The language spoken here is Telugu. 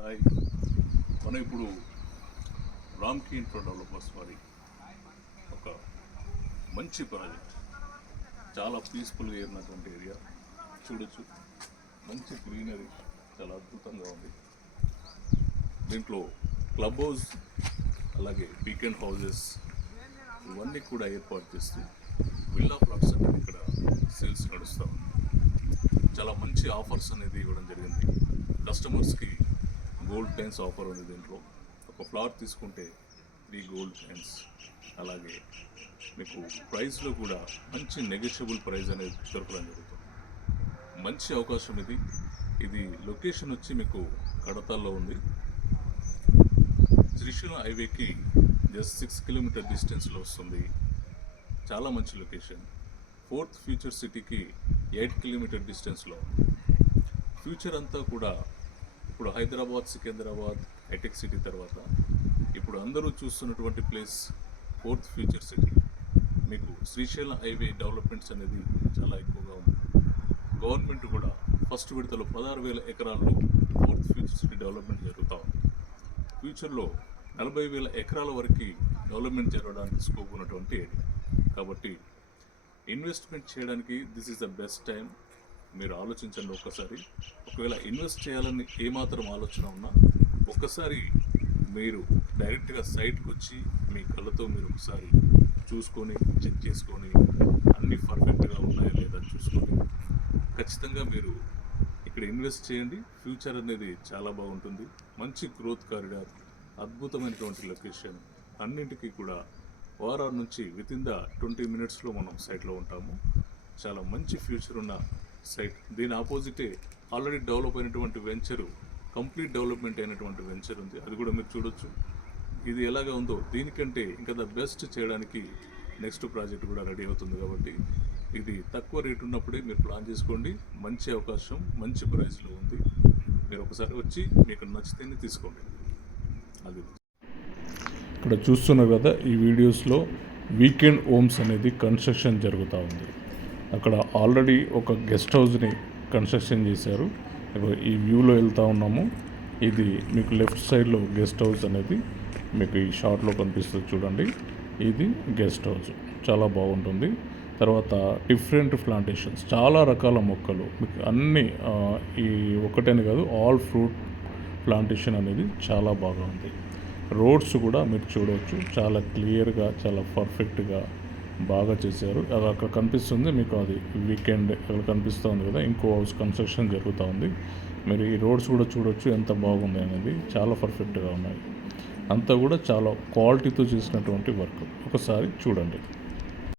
హాయ్, మనం ఇప్పుడు రామ్కీ ఇన్ఫ్రా డెవలపర్స్ వారి ఒక మంచి ప్రాజెక్ట్, చాలా పీస్ఫుల్గా ఉన్నటువంటి ఏరియా చూడొచ్చు. మంచి గ్రీనరీ, చాలా అద్భుతంగా ఉంది. దీంట్లో క్లబ్ హౌస్, అలాగే వీకెండ్ హౌసెస్ ఇవన్నీ కూడా ఏర్పాటు చేస్తూ విల్లా ప్లాట్స్ అనేది ఇక్కడ సేల్స్ నడుస్తూ ఉంది. చాలా మంచి ఆఫర్స్ అనేది ఇవ్వడం జరిగింది కస్టమర్స్కి. గోల్డ్ కాయిన్స్ ఆఫర్ ఉంది. దీంట్లో ఒక ఫ్లాట్ తీసుకుంటే 3 గోల్డ్ కాయిన్స్, అలాగే మీకు ప్రైస్లో కూడా మంచి నెగోషియబుల్ ప్రైస్ అనేది దొరకడం జరుగుతుంది. మంచి అవకాశం ఇది. ఇది లొకేషన్ వచ్చి మీకు కడతాల్లో ఉంది. త్రిశూలం హైవేకి జస్ట్ 6 కిలోమీటర్ డిస్టెన్స్లో వస్తుంది. చాలా మంచి లొకేషన్. 4th ఫ్యూచర్ సిటీకి 8 కిలోమీటర్ డిస్టెన్స్లో. ఫ్యూచర్ అంతా కూడా ఇప్పుడు హైదరాబాద్, సికింద్రాబాద్, హైటెక్ సిటీ తర్వాత ఇప్పుడు అందరూ చూస్తున్నటువంటి ప్లేస్ 4th ఫ్యూచర్ సిటీ. మీకు శ్రీశైలం హైవే డెవలప్మెంట్స్ అనేది చాలా ఎక్కువగా ఉంది. గవర్నమెంట్ కూడా ఫస్ట్ విడతలో 16,000 ఎకరాల్లో 4th ఫ్యూచర్ సిటీ డెవలప్మెంట్ జరుగుతూ ఉంది. ఫ్యూచర్లో 40,000 ఎకరాల వరకు డెవలప్మెంట్ జరగడానికి స్కోప్ ఉన్నటువంటి ఏరియా. కాబట్టి ఇన్వెస్ట్మెంట్ చేయడానికి this is the best time. మీరు ఆలోచించండి ఒక్కసారి. ఒకవేళ ఇన్వెస్ట్ చేయాలని ఏమాత్రం ఆలోచన ఉన్నా ఒక్కసారి మీరు డైరెక్ట్గా సైట్కి వచ్చి మీ కళ్ళతో మీరు ఒకసారి చూసుకొని చెక్ చేసుకొని అన్నీ పర్ఫెక్ట్గా ఉన్నాయా లేదా చూసుకొని ఖచ్చితంగా మీరు ఇక్కడ ఇన్వెస్ట్ చేయండి. ఫ్యూచర్ అనేది చాలా బాగుంటుంది. మంచి గ్రోత్ కారిడార్, అద్భుతమైనటువంటి లొకేషన్, అన్నింటికీ కూడా వారాల నుంచి వితిన్ ద 20 మినిట్స్లో మనం సైట్లో ఉంటాము. చాలా మంచి ఫ్యూచర్ ఉన్న సైట్. దీని ఆపోజిటే ఆల్రెడీ డెవలప్ అయినటువంటి వెంచరు, కంప్లీట్ డెవలప్మెంట్ అయినటువంటి వెంచర్ ఉంది. అది కూడా మీరు చూడొచ్చు. ఇది ఎలాగా ఉందో దీనికంటే ఇంకా ద బెస్ట్ చేయడానికి నెక్స్ట్ ప్రాజెక్ట్ కూడా రెడీ అవుతుంది. కాబట్టి ఇది తక్కువ రేట్ ఉన్నప్పుడే మీరు ప్లాన్ చేసుకోండి. మంచి అవకాశం, మంచి ప్రైస్లో ఉంది. మీరు ఒకసారి వచ్చి మీకు నచ్చితేనే తీసుకోండి. అది ఇక్కడ చూస్తున్నారు కదా, ఈ వీడియోస్లో వీకెండ్ హోమ్స్ అనేది కన్స్ట్రక్షన్ జరుగుతూ ఉంది. అక్కడ ఆల్రెడీ ఒక గెస్ట్ హౌస్ని కన్స్ట్రక్షన్ చేశారు. ఈ వ్యూలో వెళ్తూ ఉన్నాము. ఇది మీకు లెఫ్ట్ సైడ్లో గెస్ట్ హౌస్ అనేది మీకు ఈ షార్ట్లో కనిపిస్తుంది చూడండి. ఇది గెస్ట్ హౌస్, చాలా బాగుంటుంది. తర్వాత డిఫరెంట్ ప్లాంటేషన్స్, చాలా రకాల మొక్కలు మీకు అన్నీ, ఈ ఒకటేనే కాదు, ఆల్ ఫ్రూట్ ప్లాంటేషన్ అనేది చాలా బాగా ఉంది. రోడ్స్ కూడా మీరు చూడవచ్చు, చాలా క్లియర్గా, చాలా పర్ఫెక్ట్గా బాగా చేశారు. అది అక్కడ కనిపిస్తుంది మీకు, అది వీకెండ్ అక్కడ కనిపిస్తూ ఉంది కదా. ఇంకో హౌస్ కన్స్ట్రక్షన్ జరుగుతూ ఉంది. మీరు ఈ రోడ్స్ కూడా చూడొచ్చు ఎంత బాగుంది అనేది. చాలా పర్ఫెక్ట్గా ఉన్నాయి. అంతా కూడా చాలా క్వాలిటీతో చేసినటువంటి వర్క్. ఒకసారి చూడండి.